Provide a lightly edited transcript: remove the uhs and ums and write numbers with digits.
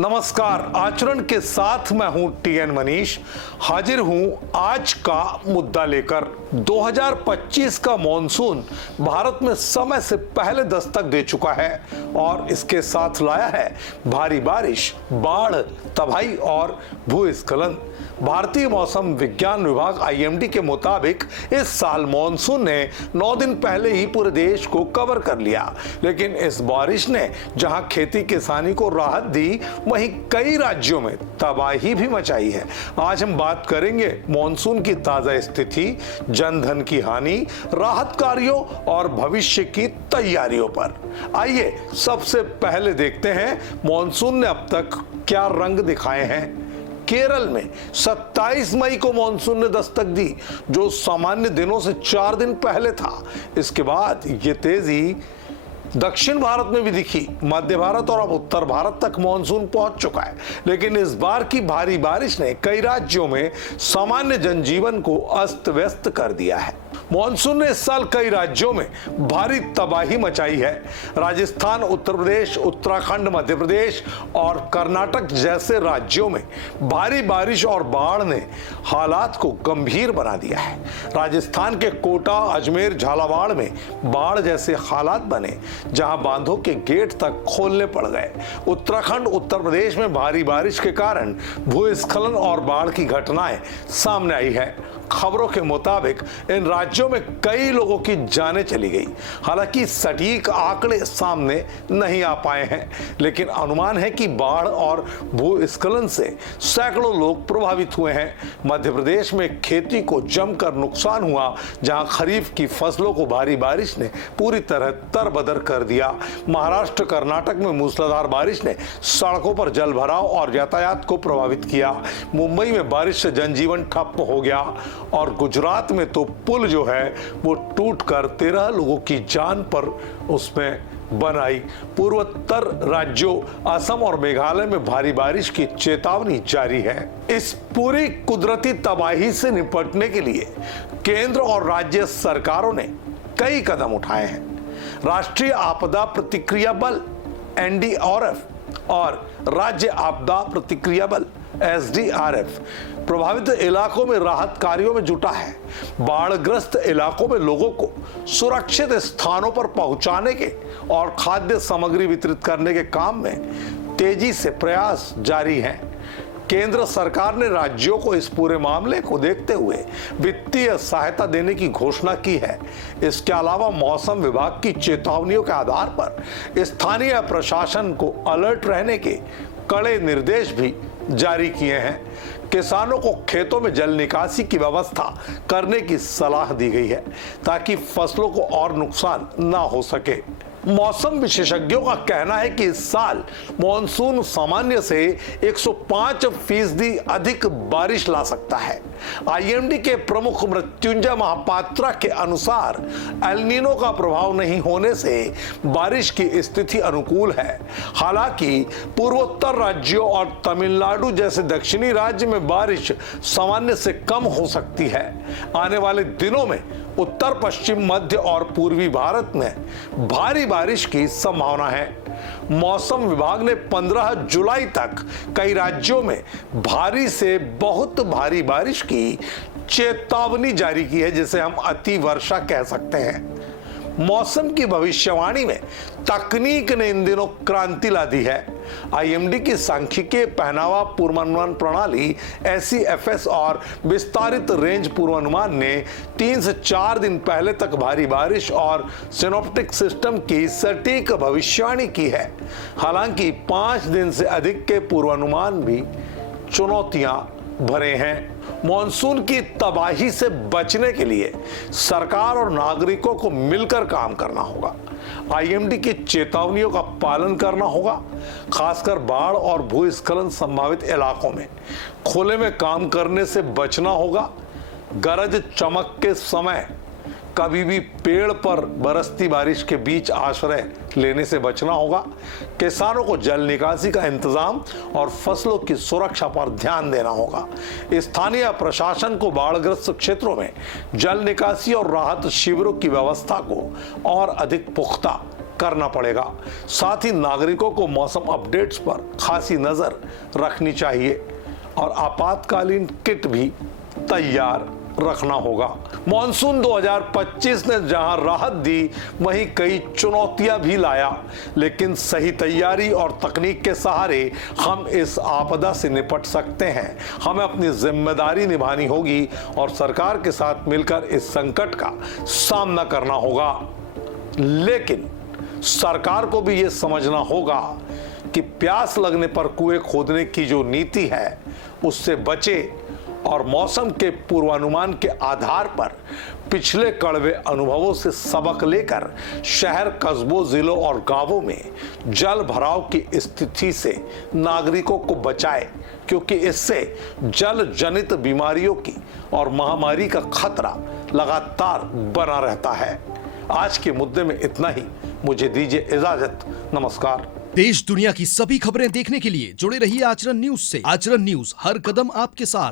नमस्कार। आचरण के साथ मैं हूं टीएन मनीष, हाजिर हूं आज का मुद्दा लेकर। 2025 का मॉनसून भारत में समय से पहले दस्तक दे चुका है और इसके साथ लाया है भारी बारिश, बाढ़, तबाही और भूस्खलन। भारतीय मौसम विज्ञान विभाग आईएमडी के मुताबिक इस साल मॉनसून ने 9 दिन पहले ही पूरे देश को कवर कर लिया, लेकिन इस बारिश ने जहां खेती किसानी को राहत दी, वहीं कई राज्यों में तबाही भी मचाई है। आज हम बात करेंगे मॉनसून की ताजा स्थिति, जनधन की हानि, राहत कार्यों और भविष्य की तैयारियों पर। आइए सबसे पहले देखते हैं मॉनसून ने अब तक क्या रंग दिखाए हैं। केरल में 27 मई को मॉनसून ने दस्तक दी, जो सामान्य दिनों से 4 दिन पहले था। इसके बाद ये तेजी दक्षिण भारत में भी दिखी। मध्य भारत और अब उत्तर भारत तक मॉनसून पहुंच चुका है, लेकिन इस बार की भारी बारिश ने कई राज्यों में सामान्य जनजीवन को अस्त व्यस्त कर दिया है। मॉनसून ने इस साल कई राज्यों में भारी तबाही मचाई है। राजस्थान, उत्तर प्रदेश, उत्तराखंड, मध्य प्रदेश और कर्नाटक जैसे राज्यों में भारी बारिश और बाढ़ ने हालात को गंभीर बना दिया है। राजस्थान के कोटा, अजमेर, झालावाड़ में बाढ़ जैसे हालात बने, जहां बांधों के गेट तक खोलने पड़ गए। उत्तराखंड, उत्तर प्रदेश में भारी बारिश के कारण भूस्खलन और बाढ़ की घटनाएं सामने आई है। खबरों के मुताबिक इन राज्यों में कई लोगों की जानें चली गई। हालांकि सटीक आंकड़े सामने नहीं आ पाए हैं, लेकिन अनुमान है कि बाढ़ और भूस्खलन से सैकड़ों लोग प्रभावित हुए हैं। मध्य प्रदेश में खेती को जमकर नुकसान हुआ, जहां खरीफ की फसलों को भारी बारिश ने पूरी तरह तरबदर कर दिया। महाराष्ट्र, कर्नाटक में मूसलाधार बारिश ने सड़कों पर जल भराव और यातायात को प्रभावित किया। मुंबई में बारिश से जनजीवन ठप हो गया और गुजरात में तो पुल जो है वो टूटकर 13 लोगों की जान पर उसमें बन आई। पूर्वोत्तर राज्यों असम और मेघालय में भारी बारिश की चेतावनी जारी है। इस पूरी कुदरती तबाही से निपटने के लिए केंद्र और राज्य सरकारों ने कई कदम उठाए हैं। राष्ट्रीय आपदा प्रतिक्रिया बल एनडीआरएफ और राज्य आपदा प्रतिक्रिया बल एसडीआरएफ प्रभावित इलाकों में राहत कार्यों में जुटा है। बाढ़ग्रस्त इलाकों में लोगों को सुरक्षित स्थानों पर पहुंचाने के और खाद्य सामग्री वितरित करने के काम में तेजी से प्रयास जारी हैं। केंद्र सरकार ने राज्यों को इस पूरे मामले को देखते हुए वित्तीय सहायता देने की घोषणा की है। इसके अलावा मौसम विभाग की चेतावनियों के आधार पर स्थानीय प्रशासन को अलर्ट रहने के कड़े निर्देश भी जारी किए हैं। किसानों को खेतों में जल निकासी की व्यवस्था करने की सलाह दी गई है, ताकि फसलों को और नुकसान ना हो सके। मौसम विशेषज्ञों का कहना है कि इस साल मॉनसून सामान्य से 105% अधिक बारिश ला सकता है। आईएमडी के प्रमुख मृत्युंजय महापात्रा के अनुसार एल नीनो का प्रभाव नहीं होने से बारिश की स्थिति अनुकूल है। हालांकि पूर्वोत्तर राज्यों और तमिलनाडु जैसे दक्षिणी राज्य में बारिश सामान्य से कम हो सकती है। आने वाले दिनों में उत्तर पश्चिम, मध्य और पूर्वी भारत में भारी बारिश की संभावना है। मौसम विभाग ने 15 जुलाई तक कई राज्यों में भारी से बहुत भारी बारिश की चेतावनी जारी की है, जिसे हम अति वर्षा कह सकते हैं। मौसम की भविष्यवाणी में तकनीक ने इन दिनों क्रांति ला दी है। आईएमडी की सांख्यिकीय पहनावा पूर्वानुमान प्रणाली एसईएफएस और विस्तारित रेंज पूर्वानुमान ने 3 से 4 दिन पहले तक भारी बारिश और सिनोप्टिक सिस्टम की सटीक भविष्यवाणी की है। हालांकि 5 दिन से अधिक के पूर्वानुमान भी चुनौतियां भरे हैं। मॉनसून की तबाही से बचने के लिए सरकार और नागरिकों को मिलकर काम करना होगा। आईएमडी की चेतावनियों का पालन करना होगा। खासकर बाढ़ और भूस्खलन संभावित इलाकों में खुले में काम करने से बचना होगा। गरज चमक के समय कभी भी पेड़ पर बरसती बारिश के बीच आश्रय लेने से बचना होगा। किसानों को जल निकासी का इंतजाम और फसलों की सुरक्षा पर ध्यान देना होगा। स्थानीय प्रशासन को बाढ़ग्रस्त क्षेत्रों में जल निकासी और राहत शिविरों की व्यवस्था को और अधिक पुख्ता करना पड़ेगा। साथ ही नागरिकों को मौसम अपडेट्स पर खासी नजर रखनी चाहिए और आपातकालीन किट भी तैयार रखना होगा। मॉनसून 2025 ने जहां राहत दी, वहीं कई चुनौतियां भी लाया, लेकिन सही तैयारी और तकनीक के सहारे हम इस आपदा से निपट सकते हैं। हमें अपनी जिम्मेदारी निभानी होगी और सरकार के साथ मिलकर इस संकट का सामना करना होगा। लेकिन सरकार को भी यह समझना होगा कि प्यास लगने पर कुएं खोदने की जो नीति है उससे बचे और मौसम के पूर्वानुमान के आधार पर पिछले कड़वे अनुभवों से सबक लेकर शहर, कस्बों, जिलों और गांवों में जल भराव की स्थिति से नागरिकों को बचाए, क्योंकि इससे जल जनित बीमारियों की और महामारी का खतरा लगातार बना रहता है। आज के मुद्दे में इतना ही। मुझे दीजिए इजाजत। नमस्कार। देश दुनिया की सभी खबरें देखने के लिए जुड़े रहिए आचरण न्यूज से। आचरण न्यूज, हर कदम आपके साथ।